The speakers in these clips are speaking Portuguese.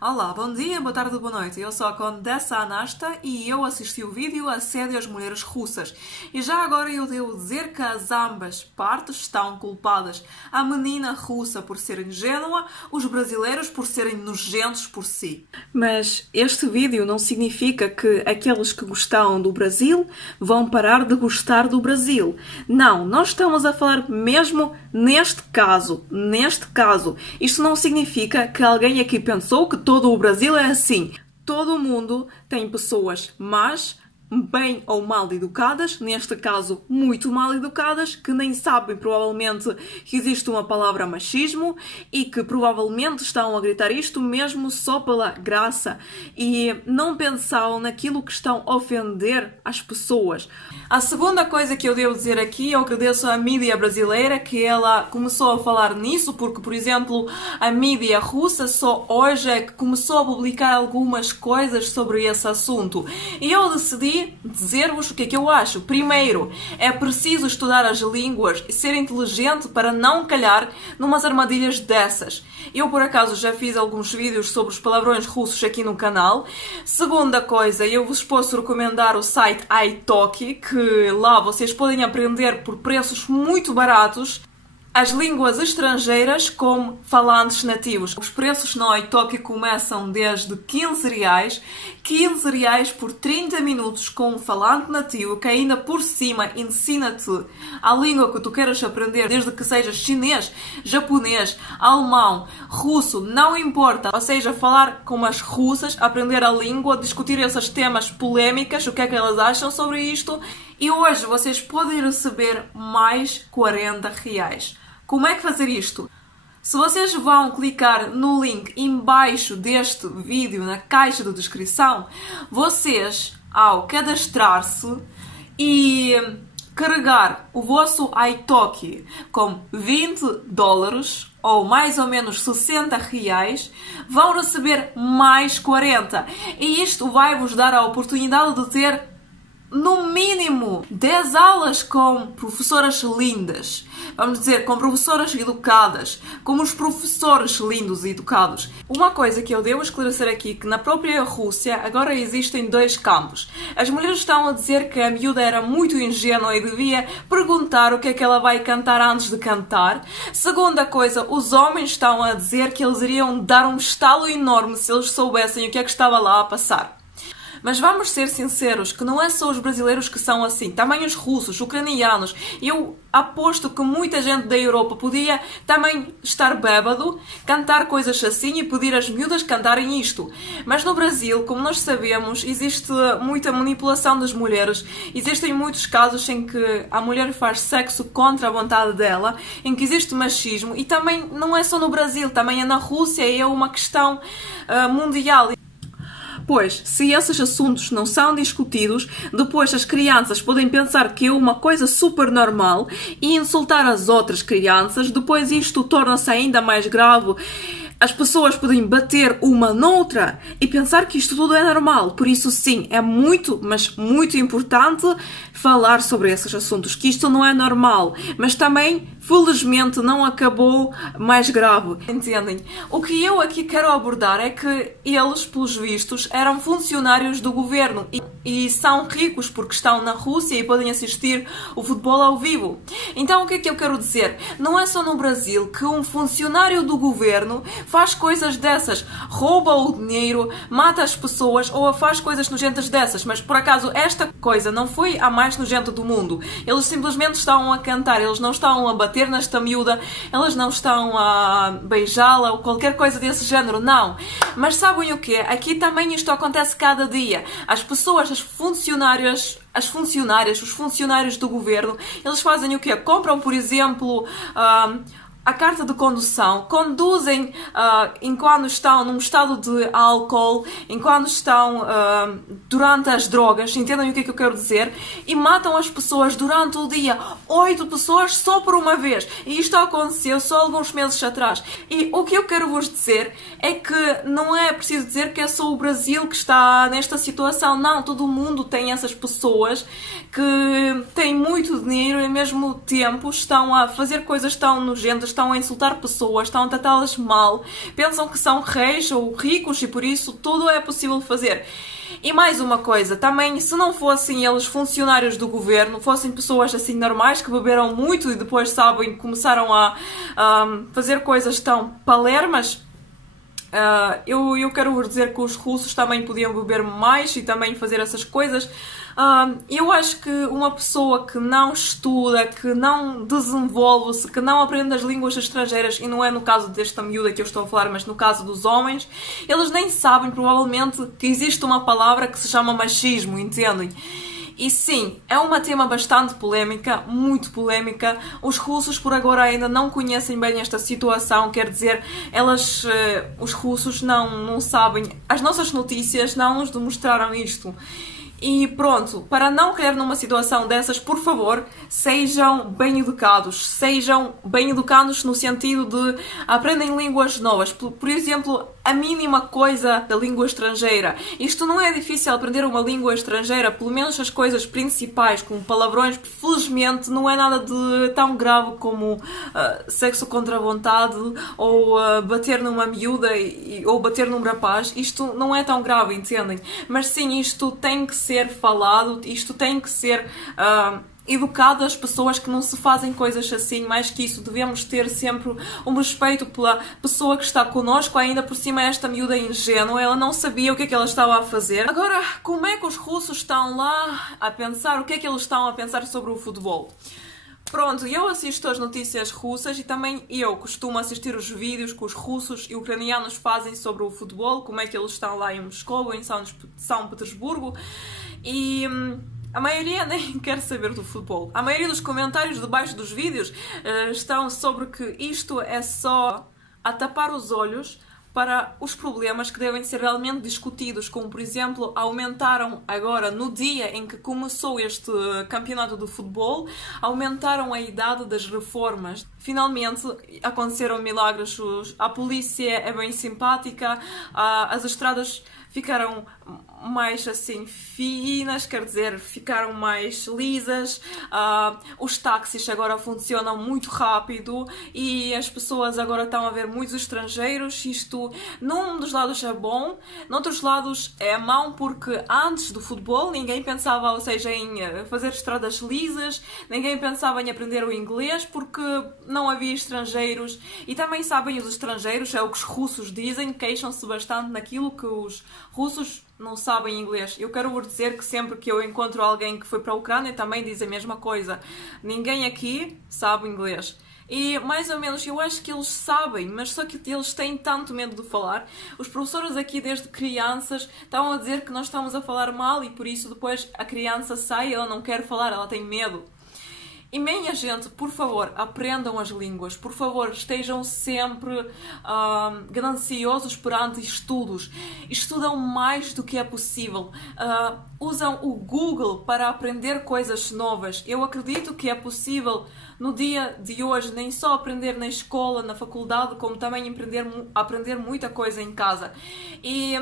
Olá, bom dia, boa tarde, boa noite. Eu sou a Condessa Anasta e eu assisti o vídeo Assédio às Mulheres Russas. E já agora eu devo dizer que as ambas partes estão culpadas. A menina russa por ser ingênua, os brasileiros por serem nojentos por si. Mas este vídeo não significa que aqueles que gostam do Brasil vão parar de gostar do Brasil. Não, nós estamos a falar mesmo neste caso. Isto não significa que alguém aqui pensou que todo o Brasil é assim. Todo mundo tem pessoas más, bem ou mal educadas, neste caso muito mal educadas, que nem sabem provavelmente que existe uma palavra machismo e que provavelmente estão a gritar isto mesmo só pela graça e não pensam naquilo que estão a ofender as pessoas. A segunda coisa que eu devo dizer aqui, eu agradeço à mídia brasileira que ela começou a falar nisso, porque, por exemplo, a mídia russa só hoje é que começou a publicar algumas coisas sobre esse assunto. E eu decidi dizer-vos o que é que eu acho. Primeiro, é preciso estudar as línguas e ser inteligente para não calhar numas armadilhas dessas. Eu, por acaso, já fiz alguns vídeos sobre os palavrões russos aqui no canal. Segunda coisa, eu vos posso recomendar o site italki, que lá vocês podem aprender por preços muito baratos as línguas estrangeiras com falantes nativos. Os preços no italki começam desde R$15 por 30 minutos com um falante nativo que ainda por cima ensina-te a língua que tu queres aprender, desde que seja chinês, japonês, alemão, russo, não importa. Ou seja, falar com as russas, aprender a língua, discutir esses temas polêmicos, o que é que elas acham sobre isto. E hoje vocês podem receber mais R$40. Como é que fazer isto? Se vocês vão clicar no link embaixo deste vídeo, na caixa de descrição, vocês, ao cadastrar-se e carregar o vosso italki com $20 ou mais ou menos R$60, vão receber mais 40. E isto vai vos dar a oportunidade de ter no mínimo 10 aulas com professoras lindas. Vamos dizer, com professoras educadas, como os professores lindos e educados. Uma coisa que eu devo esclarecer aqui, que na própria Rússia agora existem dois campos. As mulheres estão a dizer que a miúda era muito ingênua e devia perguntar o que é que ela vai cantar antes de cantar. Segunda coisa, os homens estão a dizer que eles iriam dar um estalo enorme se eles soubessem o que é que estava lá a passar. Mas vamos ser sinceros, que não é só os brasileiros que são assim, também os russos, ucranianos. Eu aposto que muita gente da Europa podia também estar bêbado, cantar coisas assim e pedir às miúdas cantarem isto. Mas no Brasil, como nós sabemos, existe muita manipulação das mulheres. Existem muitos casos em que a mulher faz sexo contra a vontade dela, em que existe machismo. E também não é só no Brasil, também é na Rússia e é uma questão mundial. Pois, se esses assuntos não são discutidos, depois as crianças podem pensar que é uma coisa super normal e insultar as outras crianças, depois isto torna-se ainda mais grave. As pessoas podem bater uma noutra e pensar que isto tudo é normal. Por isso, sim, é muito, mas muito importante falar sobre esses assuntos, que isto não é normal. Mas também, felizmente, não acabou mais grave. Entendem? O que eu aqui quero abordar é que eles, pelos vistos, eram funcionários do governo e são ricos porque estão na Rússia e podem assistir o futebol ao vivo. Então, o que é que eu quero dizer? Não é só no Brasil que um funcionário do governo faz coisas dessas, rouba o dinheiro, mata as pessoas ou faz coisas nojentas dessas. Mas, por acaso, esta coisa não foi a mais nojenta do mundo. Eles simplesmente estão a cantar, eles não estão a bater nesta miúda, eles não estão a beijá-la ou qualquer coisa desse género, não. Mas sabem o quê? Aqui também isto acontece cada dia. As pessoas, os funcionários do governo, eles fazem o quê? Compram, por exemplo, a carta de condução, conduzem enquanto estão num estado de álcool, enquanto estão durante as drogas, entendem o que é que eu quero dizer? E matam as pessoas durante o dia. 8 pessoas só por uma vez. E isto aconteceu só alguns meses atrás. E o que eu quero vos dizer é que não é preciso dizer que é só o Brasil que está nesta situação. Não, todo mundo tem essas pessoas que têm muito dinheiro e ao mesmo tempo estão a fazer coisas tão nojentas, estão a insultar pessoas, estão a tratá-las mal, pensam que são reis ou ricos e por isso tudo é possível fazer. E mais uma coisa, também se não fossem eles funcionários do governo, fossem pessoas assim normais que beberam muito e depois, sabem, começaram a fazer coisas tão palermas, eu quero vos dizer que os russos também podiam beber mais e também fazer essas coisas. Eu acho que uma pessoa que não estuda, que não desenvolve-se, que não aprende as línguas estrangeiras, e não é no caso desta miúda que eu estou a falar, mas no caso dos homens, eles nem sabem, provavelmente, que existe uma palavra que se chama machismo, entendem? E sim, é uma tema bastante polémica, muito polémica. Os russos por agora ainda não conhecem bem esta situação, quer dizer, os russos não sabem, as nossas notícias não nos demonstraram isto. E pronto, para não cair numa situação dessas, por favor, sejam bem educados no sentido de aprendem línguas novas. Por exemplo, a mínima coisa da língua estrangeira. Isto não é difícil aprender uma língua estrangeira, pelo menos as coisas principais, como palavrões, felizmente não é nada de tão grave como sexo contra a vontade ou bater numa miúda ou bater num rapaz. Isto não é tão grave, entendem? Mas sim, isto tem que ser falado, isto tem que ser educado às pessoas que não se fazem coisas assim. Mais que isso, devemos ter sempre um respeito pela pessoa que está connosco. Ainda por cima, esta miúda ingênua, ela não sabia o que é que ela estava a fazer. Agora, como é que os russos estão lá a pensar? O que é que eles estão a pensar sobre o futebol? Pronto, eu assisto as notícias russas e também eu costumo assistir os vídeos que os russos e ucranianos fazem sobre o futebol, como é que eles estão lá em Moscou ou em São Petersburgo, e a maioria nem quer saber do futebol. A maioria dos comentários debaixo dos vídeos estão sobre que isto é só a tapar os olhos para os problemas que devem ser realmente discutidos, como, por exemplo, aumentaram agora, no dia em que começou este campeonato de futebol, aumentaram a idade das reformas. Finalmente aconteceram milagres, a polícia é bem simpática, as estradas ficaram mais assim finas, quer dizer, ficaram mais lisas, os táxis agora funcionam muito rápido e as pessoas agora estão a ver muitos estrangeiros. Isto, num dos lados é bom, noutros lados é mau, porque antes do futebol ninguém pensava, ou seja, em fazer estradas lisas, ninguém pensava em aprender o inglês porque não havia estrangeiros. E também sabem, os estrangeiros, é o que os russos dizem, queixam-se bastante naquilo que os russos não sabem inglês. Eu quero vos dizer que sempre que eu encontro alguém que foi para a Ucrânia também diz a mesma coisa. Ninguém aqui sabe inglês. E mais ou menos eu acho que eles sabem, mas só que eles têm tanto medo de falar. Os professores aqui desde crianças estão a dizer que nós estamos a falar mal e por isso depois a criança sai e ela não quer falar, ela tem medo. E minha gente, por favor, aprendam as línguas, por favor, estejam sempre gananciosos perante estudos, estudam mais do que é possível, usam o Google para aprender coisas novas. Eu acredito que é possível no dia de hoje nem só aprender na escola, na faculdade, como também aprender muita coisa em casa. E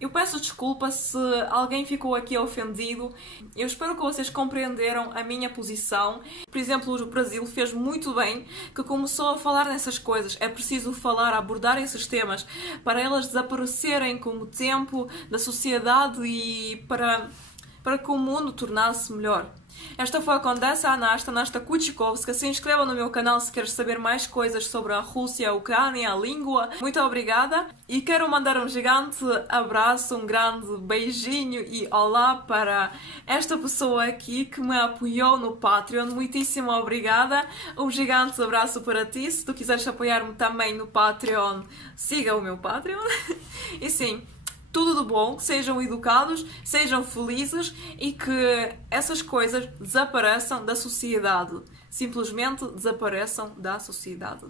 eu peço desculpa se alguém ficou aqui ofendido. Eu espero que vocês compreenderam a minha posição. Por exemplo, o Brasil fez muito bem que começou a falar nessas coisas. É preciso falar, abordar esses temas para elas desaparecerem com o tempo da sociedade e para que o mundo tornasse melhor. Esta foi a Condessa Anasta Kuchikovska. Se inscreva no meu canal se queres saber mais coisas sobre a Rússia, a Ucrânia, a língua. Muito obrigada e quero mandar um gigante abraço, um grande beijinho e olá para esta pessoa aqui que me apoiou no Patreon. Muitíssimo obrigada. Um gigante abraço para ti. Se tu quiseres apoiar-me também no Patreon, siga o meu Patreon. E sim, tudo de bom, sejam educados, sejam felizes e que essas coisas desapareçam da sociedade. Simplesmente desapareçam da sociedade.